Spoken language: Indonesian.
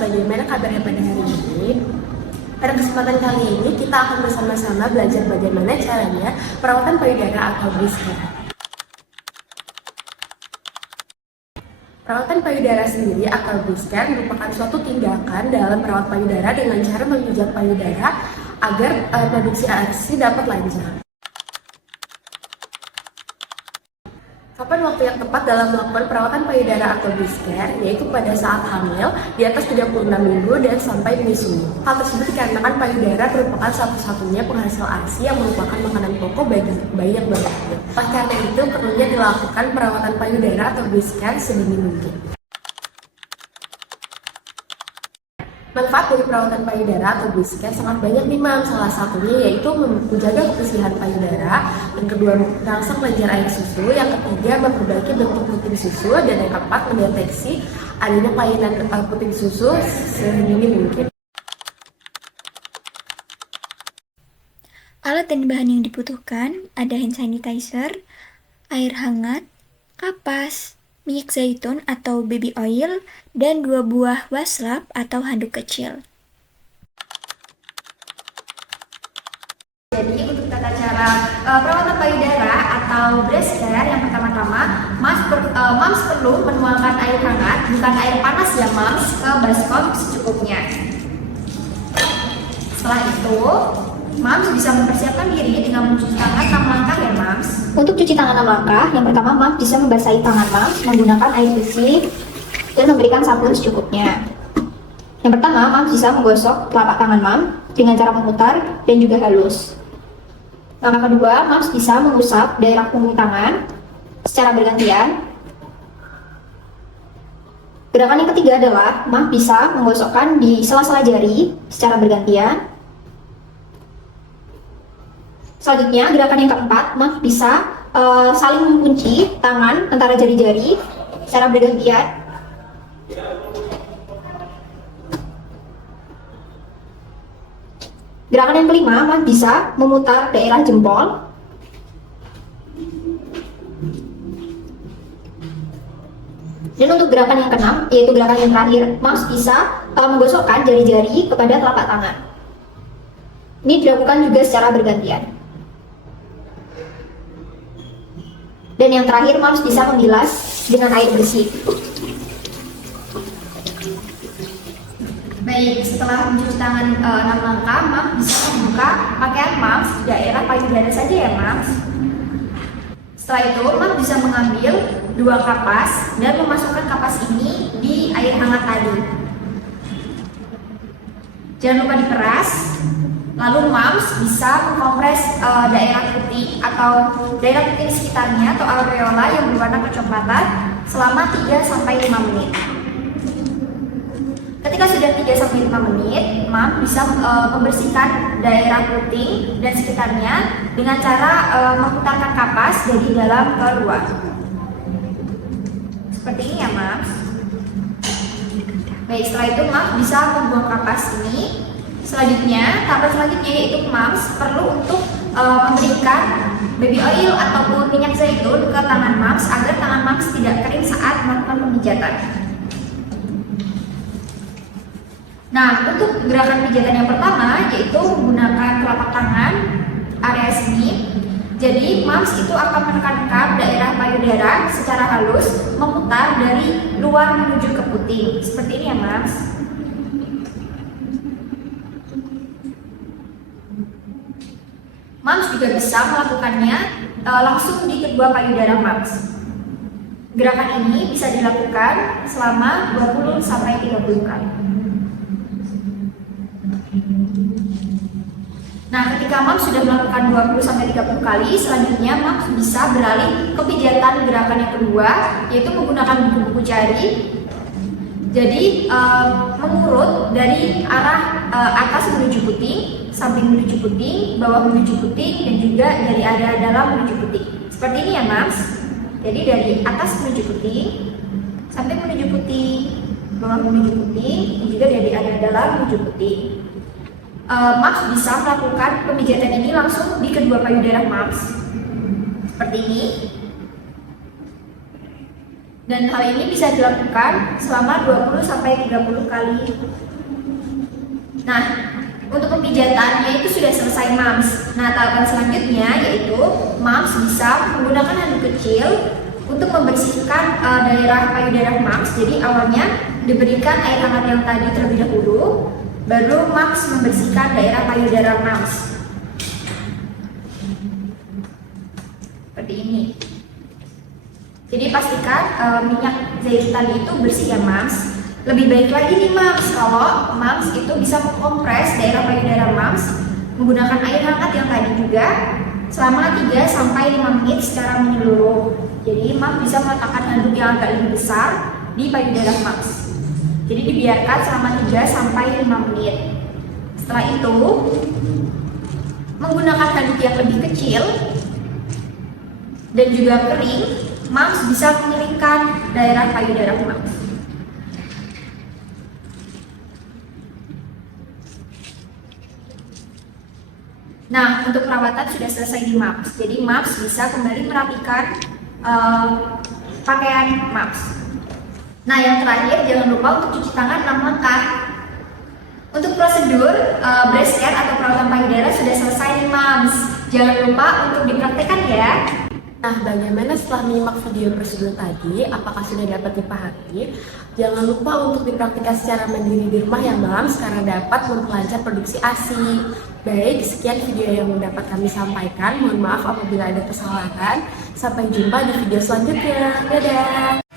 bagaimana kabarnya pada hari ini? Pada kesempatan kali ini kita akan bersama-sama belajar bagaimana caranya perawatan payudara atau breast care. Perawatan payudara sendiri atau breast care merupakan suatu tindakan dalam merawat payudara dengan cara memijat payudara agar produksi ASI dapat lancar. Kapan waktu yang tepat dalam melakukan perawatan payudara atau breast care? Yaitu pada saat hamil di atas 36 minggu dan sampai menyusui. Hal tersebut dikarenakan payudara merupakan satu-satunya penghasil ASI yang merupakan makanan pokok bagi bayi yang baru lahir. Oleh karena itu, perlunya dilakukan perawatan payudara atau breast care sedini mungkin. Manfaat dari perawatan payudara atau breast care sangat banyak nih, Mam. Salah satunya yaitu menjaga kebersihan payudara, yang kedua merangsang kelenjar air susu, yang ketiga memperbaiki bentuk puting susu, dan yang keempat mendeteksi adanya kelainan puting susu sedini mungkin. Alat dan bahan yang dibutuhkan ada hand sanitizer, air hangat, kapas, minyak zaitun atau baby oil, dan 2 buah waslap atau handuk kecil. Jadi untuk tata cara perawatan payudara atau breast care, yang pertama-tama Mams perlu menuangkan air hangat, bukan air panas ya Mams, ke baskom secukupnya. Setelah itu Mams bisa mempersiapkan diri dengan mencuci tangan 6 langkah ya Mams. Untuk cuci tangan 6 langkah, yang pertama Mams bisa membasahi tangan Mams menggunakan air bersih dan memberikan sabun secukupnya. Yang pertama, Mams bisa menggosok telapak tangan Mams dengan cara memutar dan juga halus. Langkah kedua, Mams bisa mengusap daerah punggung tangan secara bergantian. Gerakan yang ketiga adalah Mams bisa menggosokkan di sela-sela jari secara bergantian. Selanjutnya, gerakan yang keempat, Mams bisa saling mengunci tangan antara jari-jari secara bergantian. Gerakan yang kelima, Mams bisa memutar daerah jempol. Dan untuk gerakan yang keenam, yaitu gerakan yang terakhir, Mams bisa menggosokkan jari-jari kepada telapak tangan. Ini dilakukan juga secara bergantian. Dan yang terakhir, Mams bisa membilas dengan air bersih. Baik, setelah mencuci tangan 6 langkah, Mams bisa membuka pakaian Mams di daerah payudara saja ya Mams. Setelah itu, Mams bisa mengambil 2 kapas dan memasukkan kapas ini di air hangat tadi. Jangan lupa diperas. Lalu Mams bisa mengkompres daerah putih atau daerah putih di sekitarnya atau areola yang berwarna kecoklatan selama 3-5 menit. Ketika sudah 3-5 menit, Mams bisa membersihkan daerah putih dan sekitarnya dengan cara memutarkan kapas dari dalam ke luar. Seperti ini ya Mams. Baik, setelah itu Mams bisa membuang kapas ini. Selanjutnya, tahap selanjutnya yaitu Mams perlu untuk memberikan baby oil ataupun minyak zaitun ke tangan Mams agar tangan Mams tidak kering saat melakukan pemijatan. Nah, untuk gerakan pijatan yang pertama yaitu menggunakan telapak tangan area sini. Jadi, Mams itu akan menekan daerah payudara secara halus, memutar dari luar menuju ke puting. Seperti ini ya Mams. Mams juga bisa melakukannya langsung di kedua payudara Mams. Gerakan ini bisa dilakukan selama 20-30 kali. Nah, ketika Mams sudah melakukan 20-30 kali, selanjutnya Mams bisa beralih ke pijatan gerakan yang kedua, yaitu menggunakan buku-buku jari. Jadi, mengurut dari arah atas menuju puting, samping menuju puting, bawah menuju puting, dan juga dari area dalam menuju puting. Seperti ini ya Mams. Jadi dari atas menuju puting, samping menuju puting, bawah menuju puting, dan juga dari area dalam menuju puting. Mams bisa melakukan pemijatan ini langsung di kedua payudara Mams. Seperti ini. Dan hal ini bisa dilakukan selama 20-30 kali. Nah, untuk pemijatannya itu sudah selesai mams. Nah, tahapan selanjutnya yaitu mams bisa menggunakan handuk kecil untuk membersihkan daerah payudara mams. Jadi awalnya diberikan air hangat yang tadi terlebih dahulu, baru mams membersihkan daerah payudara mams. Seperti ini. Jadi pastikan minyak zaitun tadi itu bersih ya mams. Lebih baik lagi nih mams kalau mams itu bisa mengkompres daerah payudara mams menggunakan air hangat yang tadi juga selama 3-5 menit secara menyeluruh. Jadi mams bisa meletakkan handuk yang agak lebih besar di payudara mams. Jadi dibiarkan selama 3-5 menit. Setelah itu menggunakan handuk yang lebih kecil dan juga kering, mams bisa mengeringkan daerah payudara mams. Nah, untuk perawatan sudah selesai di mams. Jadi mams bisa kembali merapikan pakaian mams. Nah, yang terakhir jangan lupa untuk cuci tangan 6 langkah. Untuk prosedur breast care atau perawatan payudara sudah selesai di mams. Jangan lupa untuk dipraktekkan ya. Nah, bagaimana setelah menyimak video prosedur tadi? Apakah sudah dapat dipahami? Jangan lupa untuk dipraktikkan secara mandiri di rumah ya Mams, karena dapat memperlancar produksi ASI. Baik, sekian video yang dapat kami sampaikan. Mohon maaf apabila ada kesalahan. Sampai jumpa di video selanjutnya. Dadah!